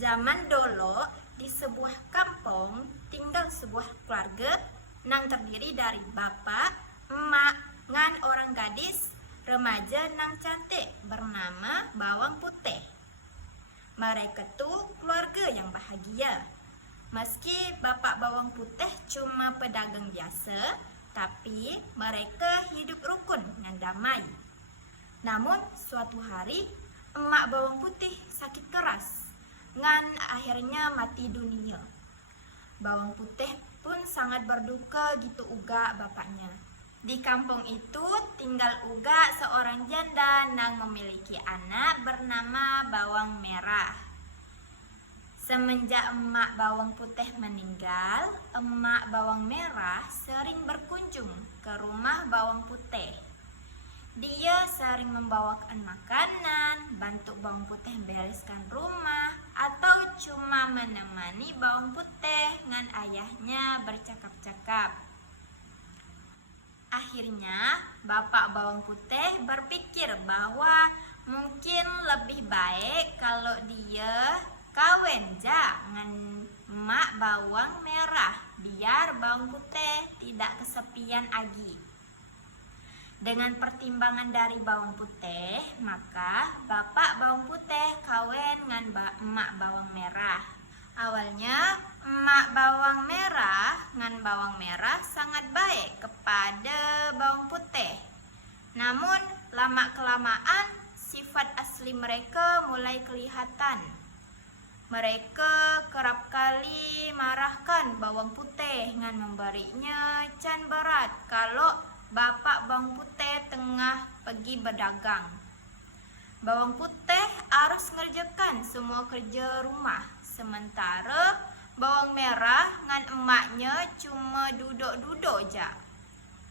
Zaman dulu di sebuah kampung tinggal sebuah keluarga nang terdiri dari bapak, emak, ngan orang gadis, remaja nang cantik bernama Bawang Putih. Mereka tuh keluarga yang bahagia. Meski bapak Bawang Putih cuma pedagang biasa, tapi mereka hidup rukun dan damai. Namun suatu hari emak Bawang Putih sakit keras, ngan akhirnya mati dunia. Bawang Putih pun sangat berduka gitu uga bapaknya. Di kampung itu tinggal uga seorang janda nang memiliki anak bernama Bawang Merah. Semenjak emak Bawang Putih meninggal, emak Bawang Merah sering berkunjung ke rumah Bawang Putih. Dia sering membawakan makanan, bantu Bawang Putih bereskan rumah, atau cuma menemani Bawang Putih dengan ayahnya bercakap-cakap. Akhirnya, bapak Bawang Putih berpikir bahwa mungkin lebih baik kalau dia kawin dengan emak Bawang Merah, biar Bawang Putih tidak kesepian lagi. Dengan pertimbangan dari Bawang Putih, maka bapak Bawang Putih kawin dengan emak Bawang Merah. Awalnya, emak Bawang Merah dengan Bawang Merah sangat baik kepada Bawang Putih. Namun, lama-kelamaan sifat asli mereka mulai kelihatan. Mereka kerap kali marahkan Bawang Putih dengan memberinya can berat kalau bapak Bawang Putih tengah pergi berdagang. Bawang Putih harus mengerjakan semua kerja rumah, sementara Bawang Merah dengan emaknya cuma duduk-duduk je.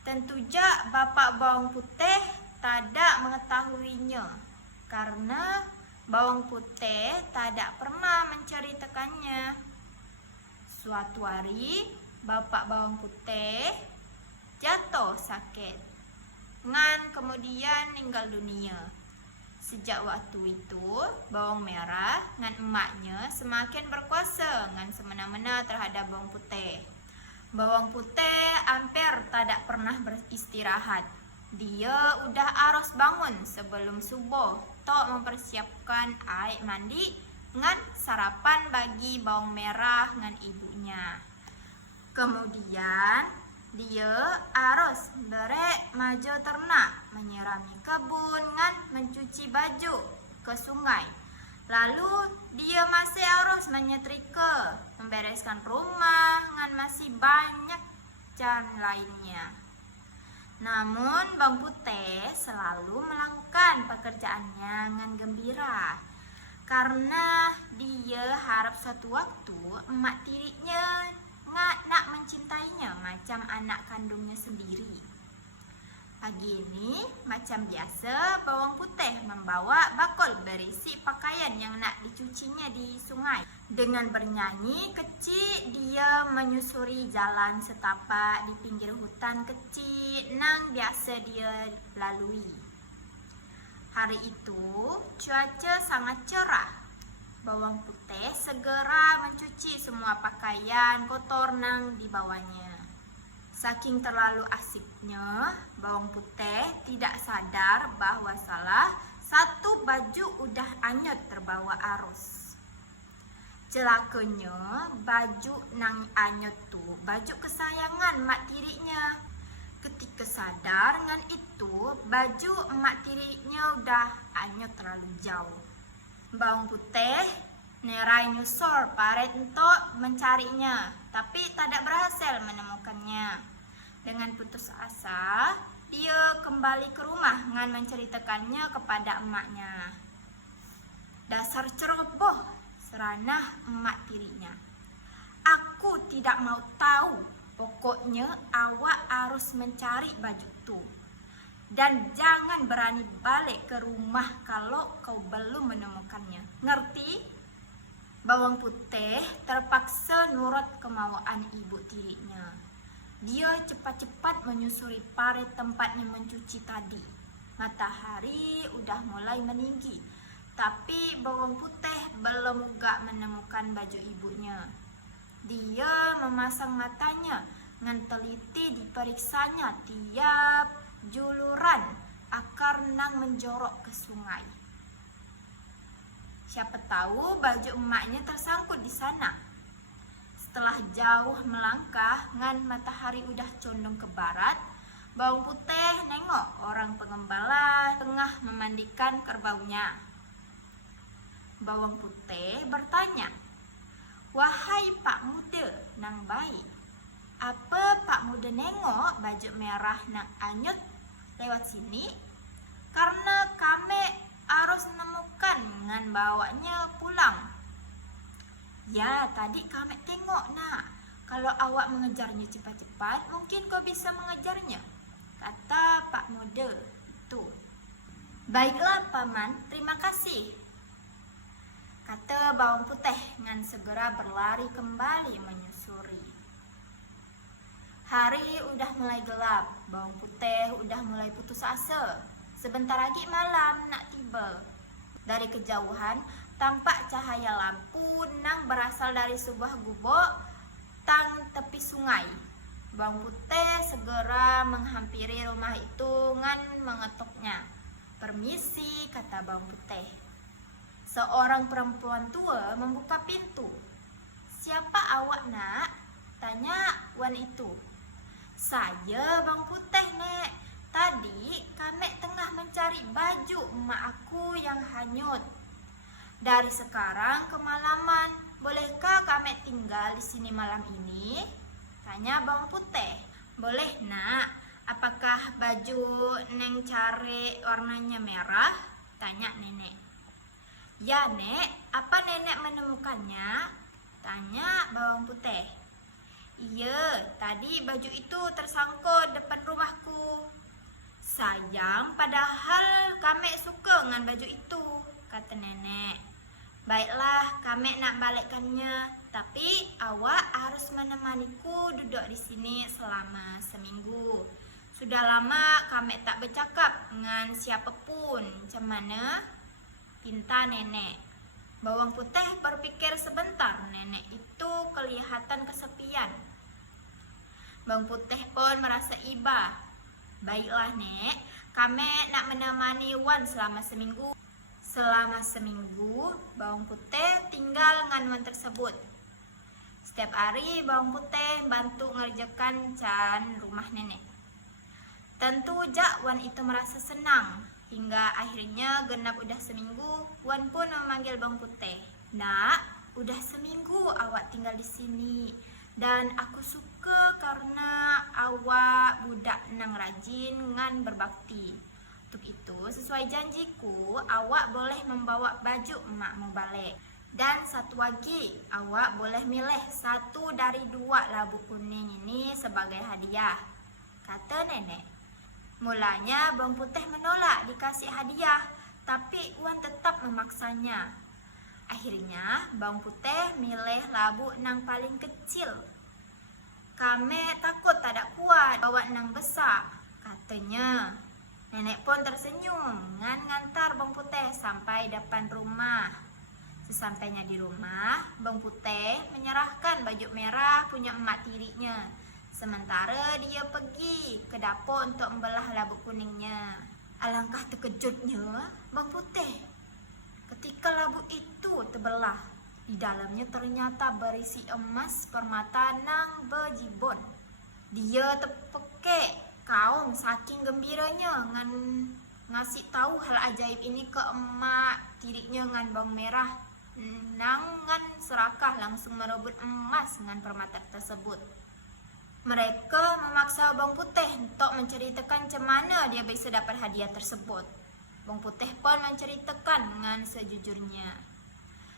Tentu je bapak Bawang Putih tidak mengetahuinya, karena Bawang Putih tidak pernah menceritakannya. Suatu hari, bapak Bawang Putih jatuh sakit, ngan kemudian meninggal dunia. Sejak waktu itu, Bawang Merah dengan emaknya semakin berkuasa dengan semena-mena terhadap Bawang Putih. Bawang Putih hampir tidak pernah beristirahat. Dia udah harus bangun sebelum subuh untuk mempersiapkan air mandi dengan sarapan bagi Bawang Merah dengan ibunya. Kemudian dia harus maju ternak, menyirami kebun, dan mencuci baju ke sungai. Lalu dia masih harus menyetrika, membereskan rumah, dan masih banyak can lainnya. Namun Bawang Putih selalu melakukan pekerjaannya dengan gembira, karena dia harap suatu waktu emak tirinya nak mencintainya macam anak kandungnya sendiri. Pagi ini, macam biasa, Bawang Putih membawa bakul berisi pakaian yang nak dicucinya di sungai. Dengan bernyanyi kecil, dia menyusuri jalan setapak di pinggir hutan kecil yang biasa dia lalui. Hari itu, cuaca sangat cerah. Bawang Putih segera mencuci semua pakaian kotor nang dibawanya. Saking terlalu asiknya, Bawang Putih tidak sadar bahwa salah satu baju udah hanyut terbawa arus. Celakanya, baju nang hanyut tuh baju kesayangan mak tirinya. Ketika sadar dengan itu, baju emak tirinya udah hanyut terlalu jauh. Bawang Putih nerai nyusul parit untuk mencarinya, tapi tidak berhasil menemukannya. Dengan putus asa, dia kembali ke rumah dengan menceritakannya kepada emaknya. Dasar ceroboh, seranah emak tirinya. Aku tidak mau tahu, pokoknya awak harus mencari baju itu. Dan jangan berani balik ke rumah kalau kau belum menemukannya. Ngerti? Bawang Putih terpaksa nurut kemauan ibu tirinya. Dia cepat-cepat menyusuri parit tempatnya mencuci tadi. Matahari udah mulai meninggi, tapi Bawang Putih belum juga menemukan baju ibunya. Dia memasang matanya dengan teliti diperiksanya tiap juluran akar nang menjorok ke sungai. Siapa tahu baju emaknya tersangkut di sana. Setelah jauh melangkah ngan matahari udah condong ke barat, Bawang Putih nengok orang pengembala tengah memandikan kerbaunya. Bawang Putih bertanya, "Wahai Pak Muda nang baik, apa Pak Muda nengok baju merah nang anyut lewat sini? Karena kami harus menemukan ngan bawanya pulang." "Ya, tadi kami tengok nak. Kalau awak mengejarnya cepat-cepat, mungkin kau bisa mengejarnya," kata Pak Muda itu. "Baiklah Paman, terima kasih," kata Bawang Putih dengan segera berlari kembali menyusuri. Hari udah mulai gelap, Bawang Putih udah mulai putus asa. Sebentar lagi malam nak tiba. Dari kejauhan tampak cahaya lampu nang berasal dari sebuah gubuk tang tepi sungai. Bawang Putih segera menghampiri rumah itu ngan mengetoknya. "Permisi," kata Bawang Putih. Seorang perempuan tua membuka pintu. "Siapa awak nak?" tanya wan itu. "Saya Bawang Putih nek. Tadi kami tengah mencari baju emak aku yang hanyut. Dari sekarang kemalaman, bolehkah kami tinggal di sini malam ini?" tanya Bawang Putih. "Boleh nak. Apakah baju neng cari warnanya merah?" tanya nenek. "Ya nek, apa nenek menemukannya?" tanya Bawang Putih. "Iya, tadi baju itu tersangkut depan rumahku." "Sayang, padahal kami suka dengan baju itu," kata nenek. "Baiklah, kami nak balikkannya, tapi awak harus menemaniku duduk di sini selama seminggu. Sudah lama kami tak bercakap dengan siapapun, macam mana?" pinta nenek. Bawang Putih berpikir sebentar, nenek itu kelihatan kesepian. Bawang Putih pun merasa iba. "Baiklah nek, kami nak menemani wan selama seminggu." Selama seminggu, Bawang Putih tinggal dengan wan tersebut. Setiap hari Bawang Putih bantu mengerjakan can rumah nenek. Tentu jak wan itu merasa senang. Hingga akhirnya genap udah seminggu, wan pun memanggil Bawang Putih. "Nak, udah seminggu awak tinggal di sini. Dan aku suka karena awak budak nang rajin ngan berbakti. Untuk itu, sesuai janjiku, awak boleh membawa baju emakmu balik. Dan satu lagi, awak boleh milih satu dari 2 labu kuning ini sebagai hadiah," kata nenek. Mulanya Bawang Putih menolak dikasih hadiah, tapi wan tetap memaksanya. Akhirnya Bawang Putih milih labu nang paling kecil. "Kami takut tak ada kuat bawa nang besar," katanya. Nenek pun tersenyum ngantar Bawang Putih sampai depan rumah. Sesampainya di rumah, Bawang Putih menyerahkan baju merah punya emak tirinya. Sementara dia pergi ke dapur untuk membelah labu kuningnya. Alangkah terkejutnya Bawang Putih ketika labu itu terbelah. Di dalamnya ternyata berisi emas permata nang berjibun. Dia terpekik kaum saking gembiranya ngan ngasih tahu hal ajaib ini ke emak tirinya ngan bawang merah. Nang ngan serakah langsung merebut emas ngan permata tersebut. Mereka memaksa Bawang Putih untuk menceritakan macam mana dia bisa dapat hadiah tersebut. Bawang Putih pun menceritakan dengan sejujurnya.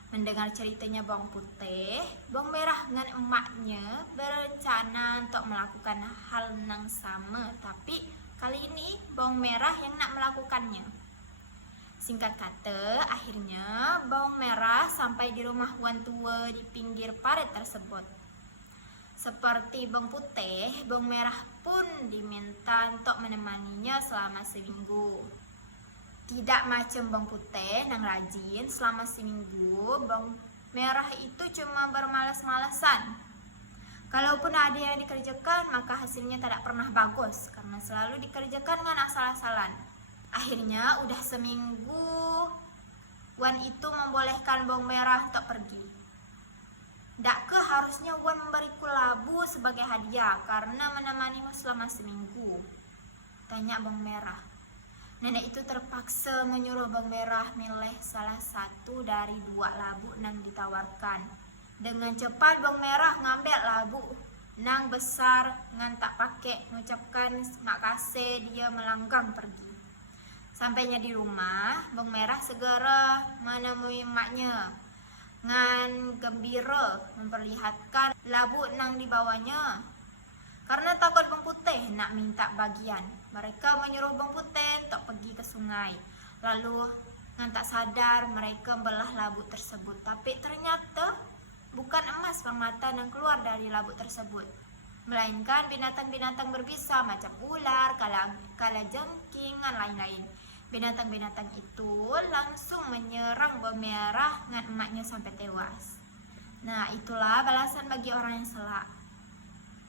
Mendengar ceritanya Bawang Putih, Bawang Merah dengan emaknya berencana untuk melakukan hal yang sama, tapi kali ini Bawang Merah yang nak melakukannya. Singkat kata, akhirnya Bawang Merah sampai di rumah wan tua di pinggir parit tersebut. Seperti Bawang Putih, Bawang Merah pun diminta untuk menemaninya selama seminggu. Tidak macam bawang putih nang rajin selama seminggu, bawang merah itu cuma bermalas-malasan. Kalaupun ada yang dikerjakan, maka hasilnya tidak pernah bagus karena selalu dikerjakan dengan asal-asalan. Akhirnya udah seminggu, Wan itu membolehkan bawang merah untuk pergi. Dakkah harusnya Wan memberiku labu sebagai hadiah karena menemanimu selama seminggu? Tanya bawang merah. Nenek itu terpaksa menyuruh bawang merah milih salah satu dari 2 labu nang ditawarkan. Dengan cepat bawang merah ngambil labu nang besar ngan tak pakai mengucapkan makasih, dia melanggang pergi. Sampainya di rumah, bawang merah segera menemui emaknya ngan gembira memperlihatkan labu nang dibawanya. Karena takut bawang putih nak minta bagian, mereka menyuruh bawang putih untuk pergi ke sungai. Lalu dengan tak sadar mereka belah labu tersebut. Tapi ternyata bukan emas permata yang keluar dari labu tersebut, melainkan binatang-binatang berbisa macam ular, kalajengking, dan lain-lain. Binatang-binatang itu langsung menyerang bawang merah dengan emaknya sampai tewas. Nah, itulah balasan bagi orang yang salah.